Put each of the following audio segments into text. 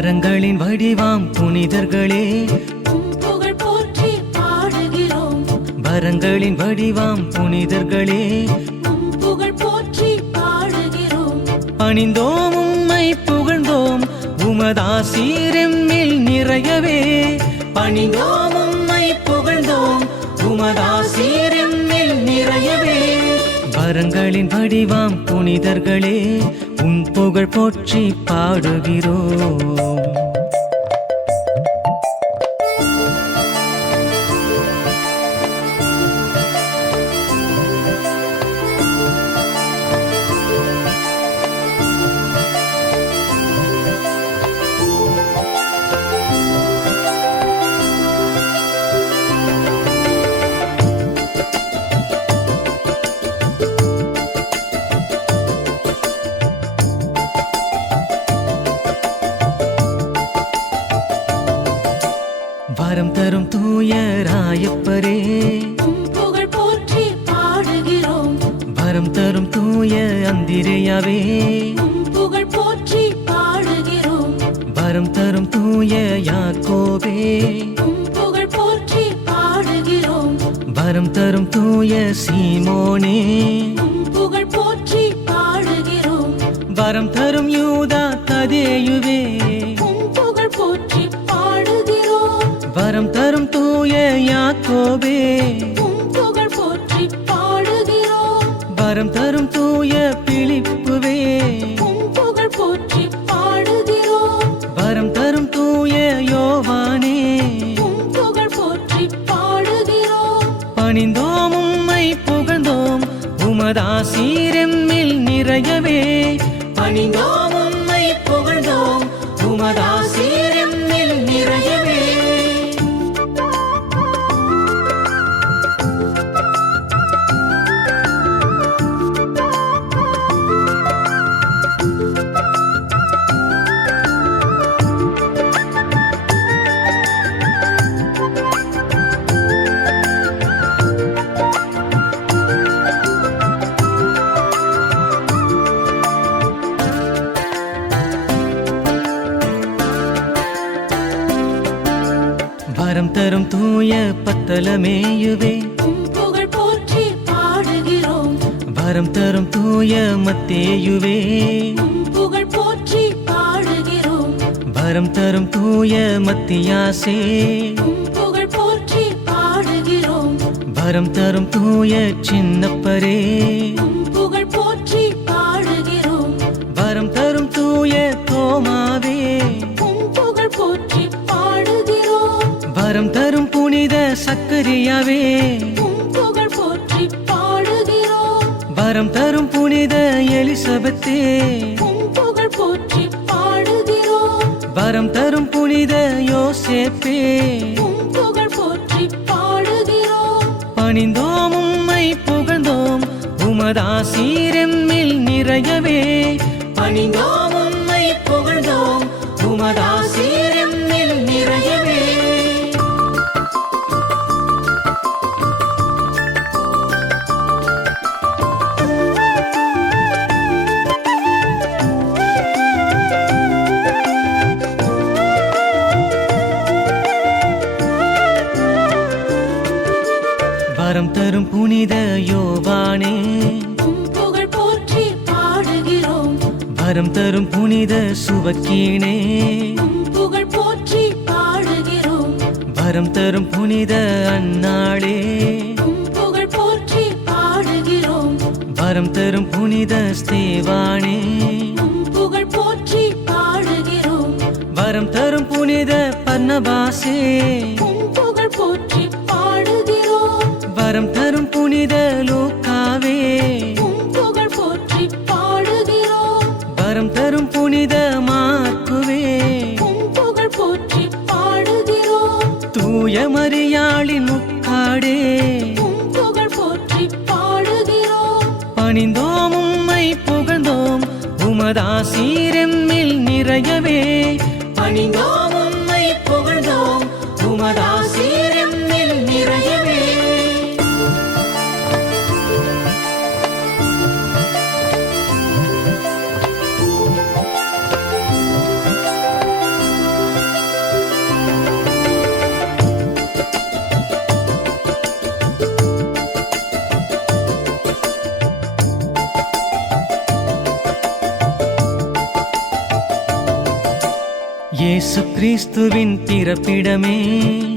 வரங்களின் வடிவாம் புனிதர்களே புகழ் போற்றி பாடுகிறோம். வரங்களின் வடிவாம் புனிதர்களே புகழ் போற்றி பாடுகிறோம். பணிந்தோம் உம்மை புகழ்ந்தோம் உமதாசீரெம்மில் நிறையவே. பணிந்தோம் உம்மை புகழ்ந்தோம் உமதாசீரெம்மில் நிறையவே. வரங்களின் வடிவாம் புனிதர்களே உம் புகழ் போற்றி பாடுகிறோம். வரம் தரும் தூய ராயப்பரே புகழ் போற்றி பாடுகிறோம். வரம் தரும் தூய அந்திரேயாவே புகழ் போற்றி பாடுகிறோம். வரம் தரும் தூய யாக்கோபே புகழ் போற்றி பாடுகிறோம். வரம் தரும் தூய சீமோனே புகழ் போற்றி பாடுகிறோம். வரம் தரும் யூதா ததேயுவே புகழ் போற்றி பாடுகிறோம். வரம் தரும் தூய யாக்கோபே புகழ் போற்றி பாடுகிறோம். வரம் தரும் தூய பிலிப்புவே புகழ் போற்றி பாடுகிறோம். வரம் தரும் தூய யோவானே புகழ் போற்றி பாடுகிறோம். பணிந்தோம் உம்மை புகழ்ந்தோம் உமதாசீரெம்மில் நிறையவே. பணிந்தோம் உம்மை புகழ்ந்தோம் உமதாசீரெம்மில் நிறையவே. வரம் தரும் தூய பத்தலமேயுவே புகழ் போற்றி பாடுகிறோம். வரம் தரும் தூய மத்தேயுவே புகழ் போற்றி பாடுகிறோம். வரம் தரும் தூய மத்தியாசே புகழ் போற்றி பாடுகிறோம். வரம் தரும் தூய சின்னப்பரே புகழ் போற்றி பாடுகிறோம். வரம் தரும் தூய தோமாவே புகழ் போற்றி பாடுகிறோம். வரம் தரும் புனித சக்கரியாவே புகழ் போற்றி பாடுகிறோம். வரம் தரும் புனித எலிசபெத்தே புகழ் போற்றி பாடுகிறோம். வரம் தரும் புனித யோசேப்பே புகழ் போற்றி பாடுகிறோம். பணிந்தோம் உம்மை புகழ்ந்தோம் உமதாசீரெம்மில் நிறையவே. பணிந்தோம் உம்மை புகழ்ந்தோம் உமதாசீரெம்மில் நிறையவே. வரம் தரும் புனித யோவானே புகழ் போற்றி பாடுகிறோம். வரம் தரும் புனித சுவக்கீனே புகழ் போற்றி பாடுகிறோம். வரம் தரும் புனித அன்னாளே புகழ் போற்றி பாடுகிறோம். வரம் தரும் புனித ஸ்தேவானே புகழ் போற்றி பாடுகிறோம். வரம் தரும் புனித பர்னபாசே புகழ் போற்றி பாடுகிறோம். வரம் தரும் புனித லூக்காவே புகழ் போற்றி பாடுகிறோம். வரம் தரும் புனித மார்க்குவே புகழ் போற்றி பாடுகிறோம். தூய மரியாளின் முக்காடே புகழ் போற்றி பாடுகிறோம். பணிந்தோம் உம்மை புகழ்ந்தோம் உமதாசீரெம்மில் நிறையவே. பணிந்தோம் உம்மை புகழ்ந்தோம் உமதாசீரெம்மில் நிறையவே. இயேசு கிறிஸ்துவின் பிறப்பிடமே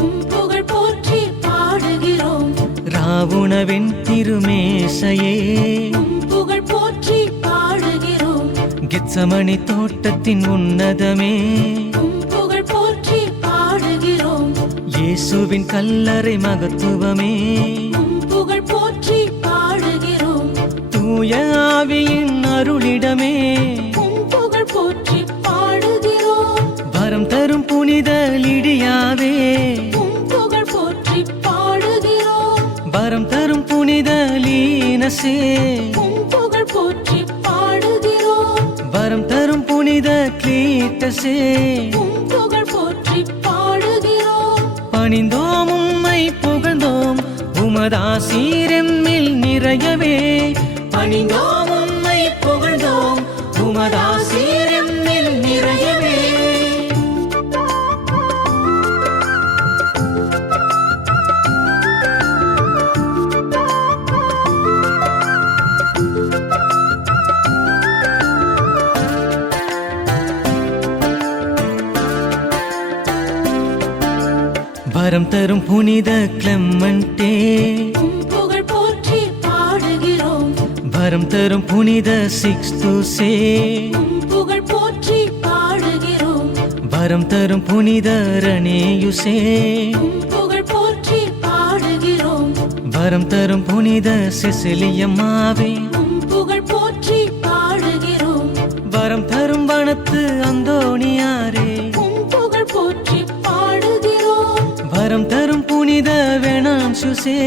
உம் புகழ் போற்றி பாடுகிறோம் ராவுணவின் திருமேசையே உம் புகழ் போற்றி பாடுகிறோம் கெத்சமனி தோட்டத்தின் உன்னதமே உம் புகழ் போற்றி பாடுகிறோம் இயேசுவின் கல்லறை மகத்துவமே உம் புகழ் போற்றி பாடுகிறோம் தூய ஆவியின் அருளிடமே உம் புகழ் போற்றி பாடுகிறோம் வரம் தரும் புனித லிடியாவே உம் புகழ் போற்றி பாடுகிறோம் வரம் தரும் புனித லீனசே உம் புகழ் போற்றி பாடுகிறோம் வரம் தரும் புனித கிளீட்டசே உம் புகழ் போற்றி பாடுகிறோம் பணிந்தோம் உம்மை புகழ்ந்தோம் உமதாசீரெம்மில் நிறையவே பணிந்தோம் உம்மை புகழ்ந்தோம் உமதாசீரெம்மில் நிறையவே வரம் தரும் புனித கிளெமண்டே உம் புகழ் போற்றி பாடுகிறோம் வரம் தரும் புனித சிக்ஸ்துசே உம் புகழ் போற்றி பாடுகிறோம் வரம் தரும் புனித ரணேயுசே உம் புகழ் போற்றி பாடுகிறோம் வரம் தரும் புனித செசிலியம்மாவே உம் புகழ் போற்றி பாடுகிறோம் வரம் தரும் வனத்து அந்தோணியாரே உம் புகழ் போற்றி பாடுகிறோம் வரம் தரும் புனித வெனான்சுசே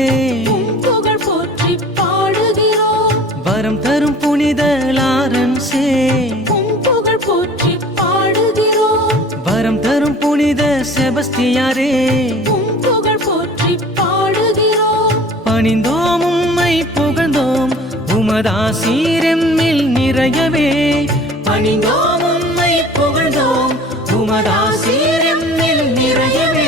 உம் புகழ் போற்றி பாடுகிறோம் வரம் தரும் புனித லாரன்சே உம் புகழ் போற்றி பாடுகிறோம் வரம் தரும் புனித செபஸ்தியாரே உம் புகழ் போற்றி பாடுகிறோம் பணிந்தோம் உம்மை புகழ்ந்தோம் உமதாசீரெம்மில் நிறையவே பணிந்தோம் உம்மை புகழ்ந்தோம் உமதாசீரெம்மில் நிறையவே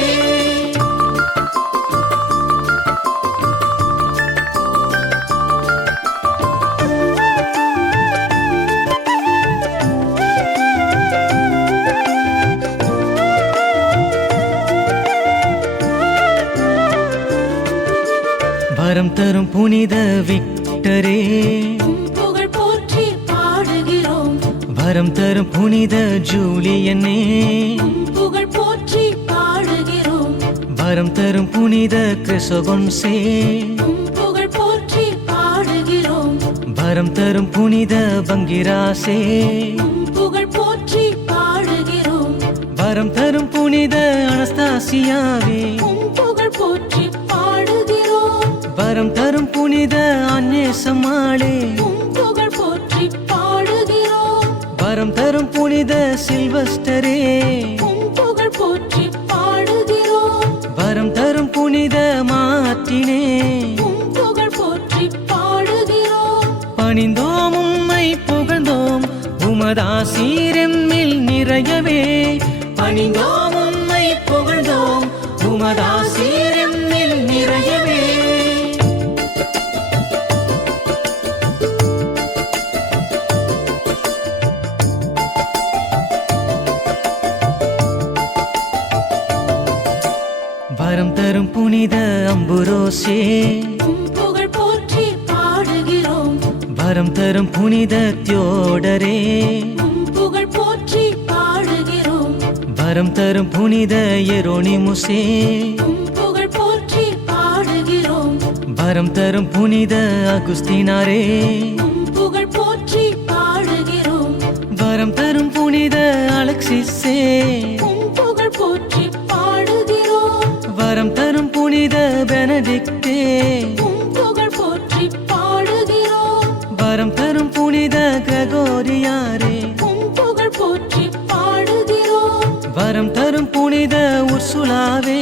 வரம் தரும் புனித விக்டரே உம் புகழ் போற்றி பாடுகிறோம் வரம் தரும் புனித ஜூலியனே உம் புகழ் போற்றி பாடுகிறோம் வரம் தரும் புனித கிறிசோகொன்சே உம் புகழ் போற்றி பாடுகிறோம் வரம் தரும் புனித பங்கிராசே உம் புகழ் போற்றி பாடுகிறோம் வரம் தரும் புனித அனஸ்தாசியாவே உம் புகழ் போற்றி பாடுகிறோம் வரம் தரும் புனித அன்னேசம்மாளே உம் புகழ் போற்றி பாடுகிறோம் வரம் தரும் புனித சில்வஸ்டரே உம் புகழ் போற்றி பாடுகிறோம் வரம் தரும் புனித மார்ட்டினே உம் புகழ் போற்றி பாடுகிறோம் பணிந்தோம் உம்மை புகழ்ந்தோம் உமதாசீரெம்மில் நிறையவே பணிந்தோம் உம்மை புகழ்ந்தோம் உமதாசீரெம்மில் நிறையவே வரம் தரும் புனித அம்புரோசே உம் புகழ் போற்றி பாடுகிறோம் வரம் தரும் புனித தியோடரே உம் புகழ் போற்றி பாடுகிறோம் வரம் தரும் புனித எரோனிமுசே உம் புகழ் போற்றி பாடுகிறோம் வரம் தரும் புனித அகுஸ்தினாரே உம் புகழ் போற்றி பாடுகிறோம் வரம் தரும் புனித அலெக்சிஸே உம் புகழ் போற்றி பாடுகிறோம் வரம் தரும் புனித பெனடிக்டே உம் புகழ் போற்றி பாடுகிறோம் வரம் தரும் புனித கிரகோரியாரே உம் புகழ் போற்றி பாடுகிறோம் வரம் தரும் புனித உர்சுலாவே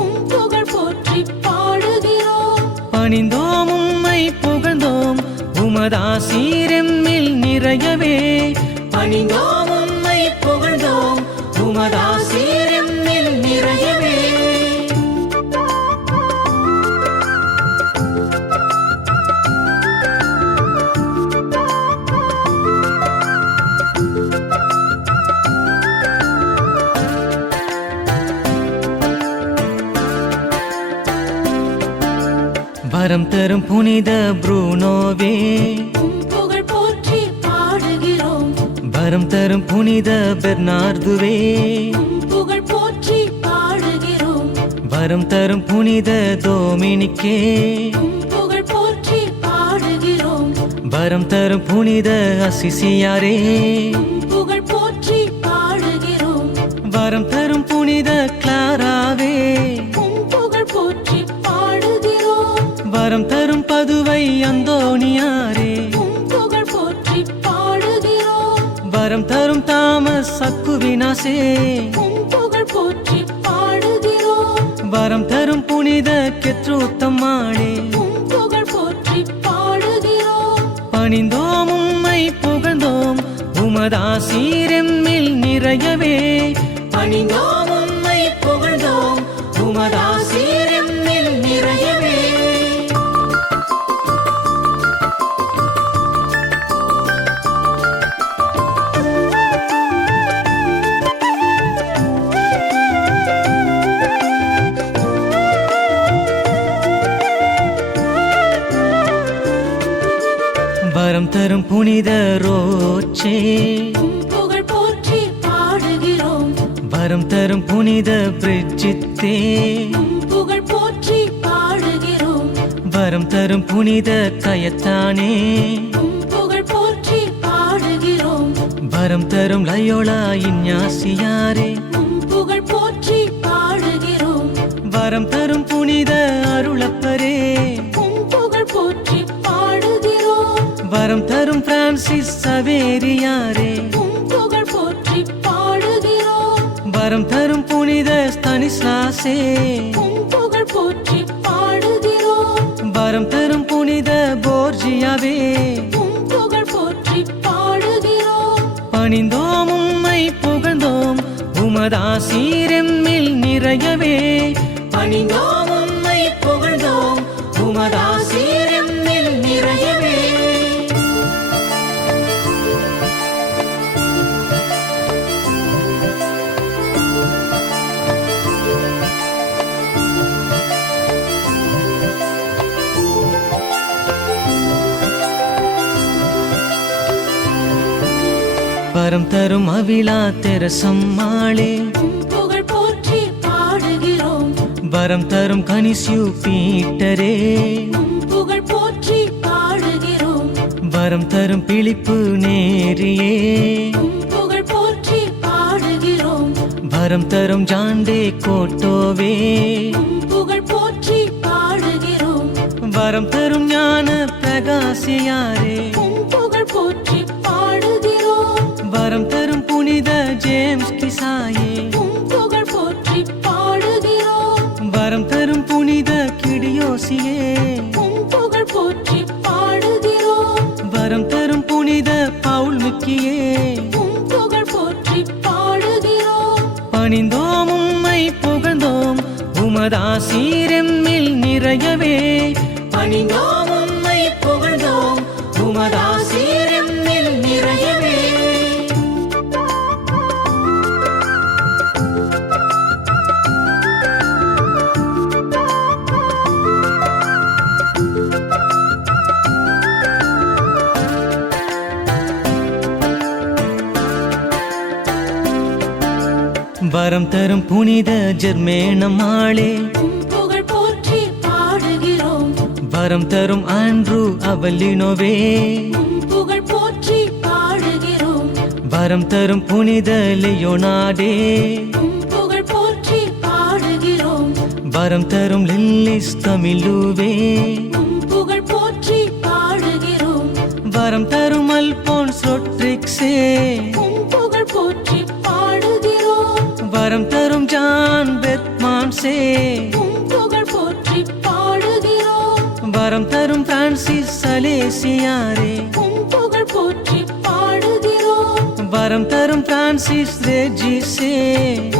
உம் புகழ் போற்றி பாடுகிறோம் பணிந்தோம் உம்மை புகழ்ந்தோம் உமதாசீரெம்மில் நிறையவே பணிந்தோம் உம்மை புகழ்ந்தோம் உமதாசீரெம்மில் நிறையவே வரம் தரும் புனித புரூனோவே உம் புகழ் போற்றி பாடுகிறோம் வரம் தரும் புனித பெர்னார்துவே உம் புகழ் போற்றி பாடுகிறோம் வரம் தரும் புனித டோமினிக்கே உம் புகழ் போற்றி பாடுகிறோம் வரம் தரும் புனித அசிசியாரே உம் புகழ் போற்றி பாடுகிறோம் வரம் தரும் புனித கிளாராவே உம் புகழ் போற்றி பாடுகிறோம் வரம் தரும் பதுவை அந்தோணியாரே உம் புகழ் போற்றி பாடுகிறோம் வரம் தரும் தாமஸ் அக்குவினாசே உம் புகழ் போற்றி பாடுகிறோம் வரம் தரும் புனித கெத்ரூத்தம்மாளே உம் புகழ் போற்றி பாடுகிறோம் பணிந்தோம் உம்மை புகழ்ந்தோம் உமதாசீரெம்மில் நிறையவே பணிந்தோம் உம்மை புகழ்ந்தோம் உமதாசீரெம்மில் நிறையவே வரம் தரும் புனித ரோச்சே உம் புகழ் போற்றி பாடுகிறோம் வரம் தரும் புனித பிரிஜித்தே உம் புகழ் போற்றி பாடுகிறோம் வரம் தரும் புனித கயத்தானே உம் புகழ் போற்றி பாடுகிறோம் வரம் தரும் லயோலா இஞ்ஞாசியாரே உம் புகழ் போற்றி பாடுகிறோம் வரம் தரும் புனித அருளப்பரே உம் புகழ் போற்றி பாடுகிறோம் வரம் தரும் பிரான்சிஸ் சவேரியாரே உம் புகழ் போற்றி பாடுகிறோம் வரம் தரும் புனித ஸ்தானிஸ்லாசே உம் புகழ் போற்றி பாடுகிறோம் வரம் தரும் புனித போர்ஜியாவே உம் புகழ் போற்றி பாடுகிறோம் பணிந்தோம் உம்மை புகழ்ந்தோம் உமதாசீரெம்மில் நிறையவே பணிந்தோம் உம்மை புகழ்ந்தோம் உமதாசீரெம்மில் நிறையவே வரம் தரும் அவிழா தெரசம்மாளே உம் புகழ் போற்றி பாடுகிறோம் வரம் தரும் கனிசியு பீட்டரே உம் புகழ் போற்றி பாடுகிறோம் வரம் தரும் பிழிப்பு நேரியே உம் புகழ் போற்றி பாடுகிறோம் வரம் தரும் ஜாண்டே கோட்டோவே உம் புகழ் போற்றி பாடுகிறோம் வரம் தரும் ஞான பிரகாசியாரே உம் புகழ் போற்றி பாடுகிறோம் வரம் தரும் புனித ஜேம்ஸ் கிசாயே உம் புகழ் போற்றி பாடுகிறோம் வரம் தரும் புனித கிடியோசியே உம் புகழ் போற்றி பாடுகிறோம் வரம் தரும் புனித பவுல் மிக்கியே உம் புகழ் போற்றி பாடுகிறோம் பணிந்தோம் உம்மை புகழ்ந்தோம் உமதாசீரெம்மில் நிறையவே பணிந்தோம் உம்மை புகழ்ந்தோம் உமதாசீரெம்மில் நிறையவே வரம் தரும் புனித ஜெர்மேனம்மாளே உம் புகழ் போற்றி பாடுகிறோம் வரம் தரும் ஆண்ட்ரூ அவலினோவே உம் புகழ் போற்றி பாடுகிறோம் வரம் தரும் புனித லியோனாடே உம் புகழ் போற்றி பாடுகிறோம் வரம் தரும் லில்லிஸ் தமிழுவே உம் புகழ் போற்றி பாடுகிறோம் வரம் தரும் அல்போன்ஸ் ரொட்ரிக்ஸே உம் புகழ் போற்றி பாடுகிறோம் வரம் தரும் ஜான் பெத்மான்சே உம் புகழ் போற்றி பாடுகிறோம் வரம் தரும் பிரான்சிஸ் சலேசியாரே உம் புகழ் போற்றி பாடுகிறோம் வரம் தரும் பிரான்சிஸ் ரெஜிசே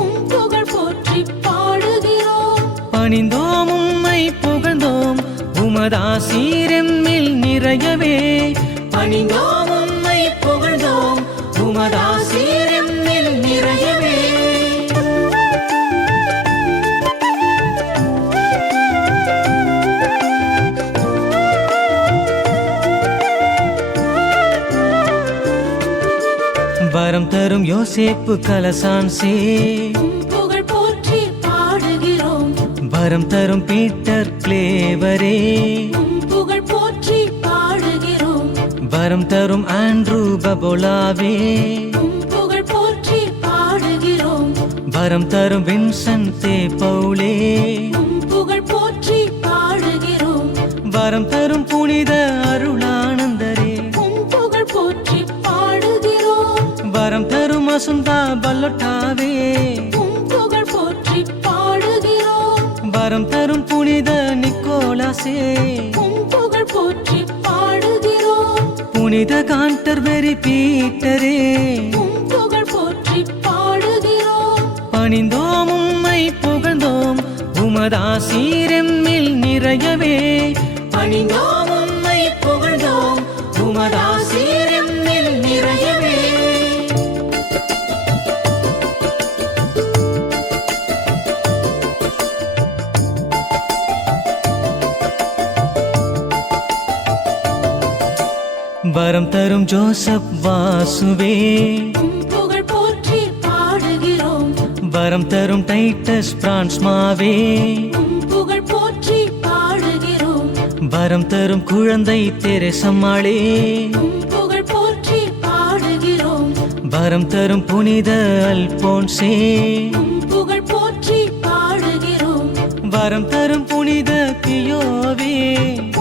உம் புகழ் போற்றி பாடுகிறோம் பணிந்தோம் உம்மை புகழ்ந்தோம் உமதாசீரெம்மில் நிறையவே பணிந்தோம் உம்மை புகழ்ந்தோம் உமதாசீரெம்மில் நிறையவே வரம் தரும் யோசேப்பு கலசான்சே உம் புகழ் போற்றி பாடுகிறோம் வரம் தரும் பீட்டர் கிளேவரே உம் புகழ் போற்றி பாடுகிறோம் வரம் தரும் ஆண்ட்ரூ பபோலாவே உம் புகழ் போற்றி பாடுகிறோம் வரம் தரும் வின்சென்டே பவுலே உம் புகழ் போற்றி பாடுகிறோம் வரம் தரும் புனித அருளானந்தரே உம் புகழ் போற்றி பாடுகிறோம் வரம் தரும் அசுந்தா பல்லொட்டாவே உம் புகழ் போற்றி பாடுகிறோம் வரம் தரும் புனித நிக்கோலாசே உம் புகழ் போற்றி பாடுகிறோம் புனித காண்டர்பெரி பீட்டரே உம் புகழ் போற்றி பாடுகிறோம் பணிந்தோம் உம்மை புகழ்ந்தோம் உமதாசீரெம்மில் நிறையவே பணிந்தோம் உம்மை புகழ்ந்தோம் உமதாசீரெம்மில் நிறையவே வரம் தரும் ஜோசப் வாசுவே உம் புகழ் போற்றி பாடுகிறோம் வரம் தரும் டைட்டஸ் பிரான்ஸ்மாவே உம் புகழ் போற்றி பாடுகிறோம் வரம் தரும் குழந்தை தெரசம்மாளே உம் புகழ் போற்றி பாடுகிறோம் வரம் தரும் புனித அல்போன்சே உம் புகழ் போற்றி பாடுகிறோம் வரம் தரும் புனித பியோவே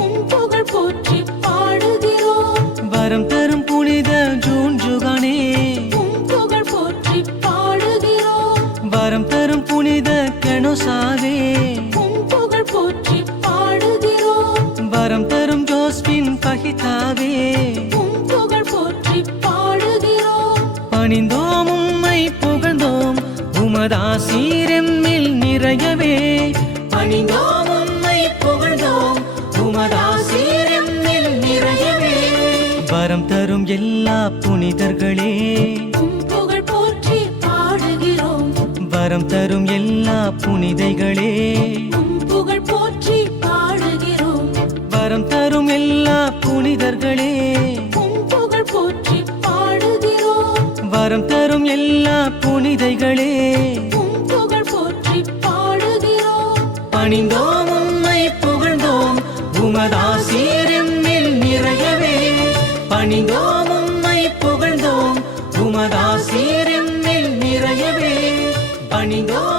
உம் புகழ் போற்றி பாடுகிறோம் வரம் தரும் புனித ஜூன் ஜுகானே உம் புகழ் போற்றி பாடுகிறோம் வரம் தரும் புனித கெனோசாவே உம் புகழ் போற்றி பாடுகிறோம் வரம் தரும் ஜோஸ்பின் பகிதாவே உம் புகழ் போற்றி பாடுகிறோம் பணிந்தோம் உம்மை புகழ்ந்தோம் உமதாசீரெம்மில் நிறையவே பணிந்தோம் உம்மை புகழ்ந்தோம் உமதாசீரெம்மில் நிறையவே வரம் தரும் எல்லா புனிதர்களே உம் புகழ் போற்றி பாடுகிறோம் வரம் தரும் எல்லா புனிதைகளே உம் புகழ் போற்றி பாடுகிறோம் வரம் தரும் எல்லா புனிதர்களே உம் புகழ் போற்றி பாடுகிறோம் வரம் தரும் எல்லா புனிதைகளே உம் புகழ் போற்றி பாடுகிறோம் பணிந்தோம் உம்மை புகழ்ந்தோம் உமதாசீரெம்மில் நிறையவே பணிந்தோம் உம்மை புகழ்ந்தோம் உமதாசீரெம்மில் நிறையவே பணிந்தோம்